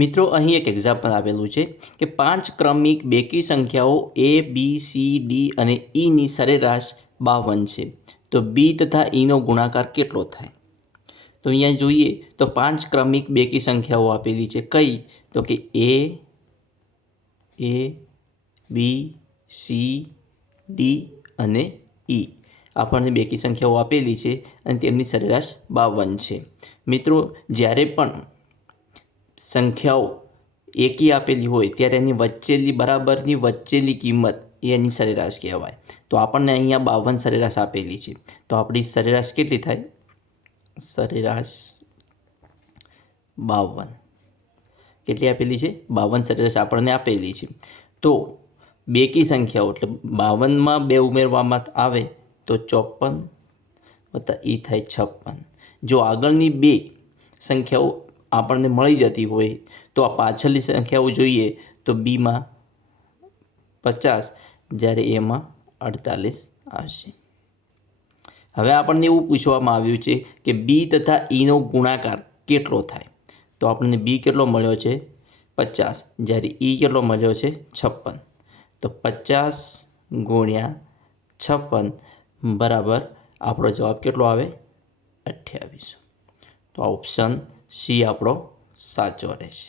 મિત્રો અહીં એક એક્ઝામ્પલ આપેલું છે કે 5 ક્રમિક બેકી સંખ્યાઓ એ બી સી ડી અને ઈની સરેરાશ 52 છે, તો બી તથા ઈનો ગુણાકાર કેટલો થાય? તો અહીંયા જોઈએ તો 5 ક્રમિક બેકી સંખ્યાઓ આપેલી છે. કઈ? તો કે એ બી સી ડી અને ઈ આપણને બેકી સંખ્યાઓ આપેલી છે અને તેમની સરેરાશ 52 છે. મિત્રો, જ્યારે પણ સંખ્યાઓ એકી આપેલી હોય ત્યારે એની વચ્ચેની બરાબરની વચ્ચેની કિંમત એની સરેરાશ કહેવાય. તો આપણને અહીંયા 52 સરેરાશ આપેલી છે, તો આપણી સરેરાશ કેટલી થાય? સરેરાશ 52 કેટલી આપેલી છે? 52 સરેરાશ આપણને આપેલી છે. તો બેકી સંખ્યાઓ એટલે 52માં 2 ઉમેરવામાં આવે તો 54 વત્તા ઈ થાય 56. જો આગળની બે સંખ્યાઓ આપણને મળી જતી હોય તો આ પાછળની સંખ્યાઓ જોઈએ તો બીમાં 50 જ્યારે એમાં 48 આવશે. હવે આપણને એવું પૂછવામાં આવ્યું છે કે બી તથા ઈનો ગુણાકાર કેટલો થાય? તો આપણને બી કેટલો મળ્યો છે? 50, જ્યારે ઈ કેટલો મળ્યો છે? 56. તો 50 ગુણ્યા 56 બરાબર આપણો જવાબ કેટલો આવે? 28. તો ઓપ્શન સી આપણો સાચો રહેશે.